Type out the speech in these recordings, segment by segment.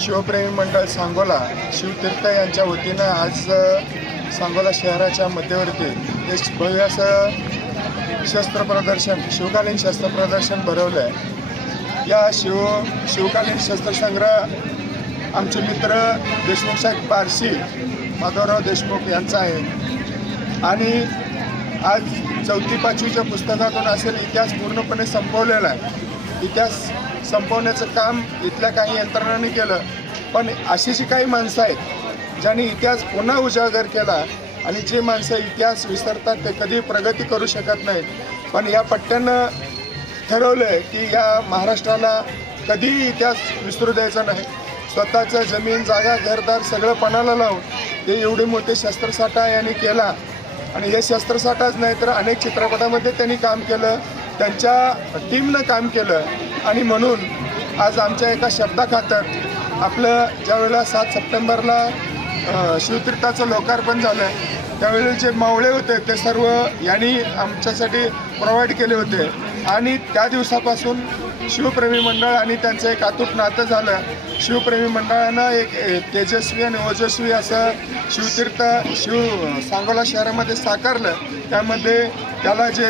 शिवप्रेमी मंडळ सांगोला शिवतीर्थ यांच्या वतीनं आज सांगोला शहराच्या मध्यवर्ती एक भव्य असं शस्त्र प्रदर्शन शिवकालीन शस्त्र प्रदर्शन भरवलं आहे या शिव शिवकालीन शस्त्रसंग्रह आमचे मित्र देशमुख साहेब पारशी माधवराव देशमुख यांचा आहे. आणि आज चौथी पाचवीच्या पुस्तकातून असेल इतिहास पूर्णपणे संपवलेला आहे. इतिहास संपवण्याचं काम इथल्या काही यंत्रणांनी केलं. पण अशी जी काही माणसं आहेत ज्यांनी इतिहास पुन्हा उजागर केला आणि जे माणसं इतिहास विसरतात ते कधी प्रगती करू शकत नाहीत. पण या पट्ट्यानं ठरवलं आहे की या महाराष्ट्राला कधीही इतिहास विसरू द्यायचा नाही. स्वतःचं जमीन जागा घरदार सगळं पणाला लावून ते एवढे मोठे शस्त्रसाठा यांनी केला. आणि हे शस्त्रसाठाच नाही तर अनेक चित्रपटामध्ये त्यांनी काम केलं. त्यांच्या टीमनं काम केलं. आणि म्हणून आज आमच्या एका शब्दाखातर आपलं ज्यावेळेला सात सप्टेंबरला शिवतीर्थाचं लोकार्पण झालं त्यावेळी जे मावळे होते ते सर्व यांनी आमच्यासाठी प्रोव्हाइड केले होते. आणि त्या दिवसापासून शिवप्रेमी मंडळ आणि त्यांचं एक अतूट नातं झालं. शिवप्रेमी मंडळानं एक तेजस्वी आणि ओजस्वी असं शिवतीर्थ शिव सांगोला शहरामध्ये साकारलं. त्यामध्ये त्याला जे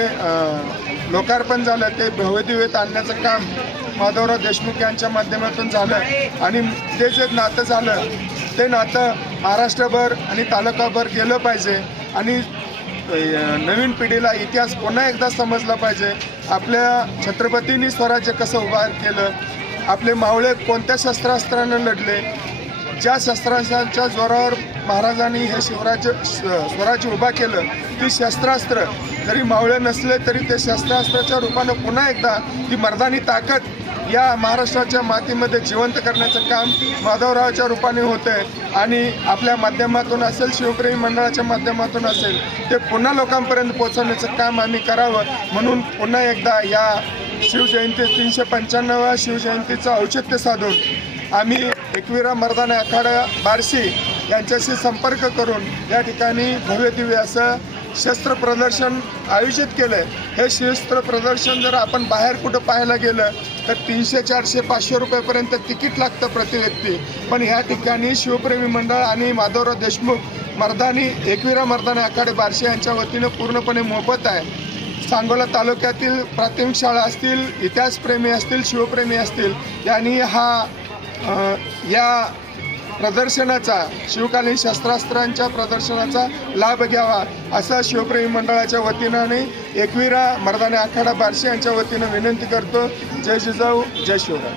लोकार्पण झालं ते भव्यदिव्यत आणण्याचं काम माधवराव देशमुख यांच्या माध्यमातून झालं. आणि ते जे नातं झालं ते नातं महाराष्ट्रभर आणि तालुकाभर गेलं पाहिजे. आणि नवीन पिढीला इतिहास पुन्हा एकदा समजला पाहिजे. आपल्या छत्रपतींनी स्वराज्य कसं उभा केलं आपले मावळे कोणत्या शस्त्रास्त्रानं लढले ज्या शस्त्रास्त्रांच्या जोरावर महाराजांनी हे शिवराज्य स्वराज्य उभा केलं. की शस्त्रास्त्र जरी मावळे नसले तरी ते शस्त्रास्त्राच्या रूपानं पुन्हा एकदा ती मर्दानी ताकद या महाराष्ट्राच्या मातीमध्ये जिवंत करण्याचं काम माधवरावाच्या रूपाने होतं आहे आणि आपल्या माध्यमातून असेल शिवप्रेमी मंडळाच्या माध्यमातून असेल ते पुन्हा लोकांपर्यंत पोहोचवण्याचं काम आम्ही करावं. म्हणून पुन्हा एकदा या शिवजयंती तीनशे पंच्याण्णव्या शिवजयंतीचं औचित्य साधून आम्ही एकविरा मर्दाने आखाडा बारशी यांच्याशी संपर्क करून या ठिकाणी भव्य दिव्य असं शस्त्र प्रदर्शन आयोजित केलं आहे हे शस्त्र प्रदर्शन जर आपण बाहेर कुठं पाहायला गेलं तर तीनशे चारशे पाचशे रुपयेपर्यंत तिकीट लागतं प्रति व्यक्ती. पण ह्या ठिकाणी शिवप्रेमी मंडळ आणि माधवराव देशमुख मर्दानी एकविरा मर्दानी आखाडे बारशे यांच्या वतीनं पूर्णपणे मोफत आहे. सांगोला तालुक्यातील प्राथमिक शाळा असतील इतिहासप्रेमी असतील शिवप्रेमी असतील यांनी हा या प्रदर्शनाचा शिवकालीन शस्त्रास्त्रांच्या प्रदर्शनाचा लाभ घ्यावा असा शिवप्रेमी मंडळाच्या वतीनं आणि एकविरा मर्दाने आखाडा बारशी यांच्या वतीनं विनंती करतो. जय जिजाऊ जय शिवराय.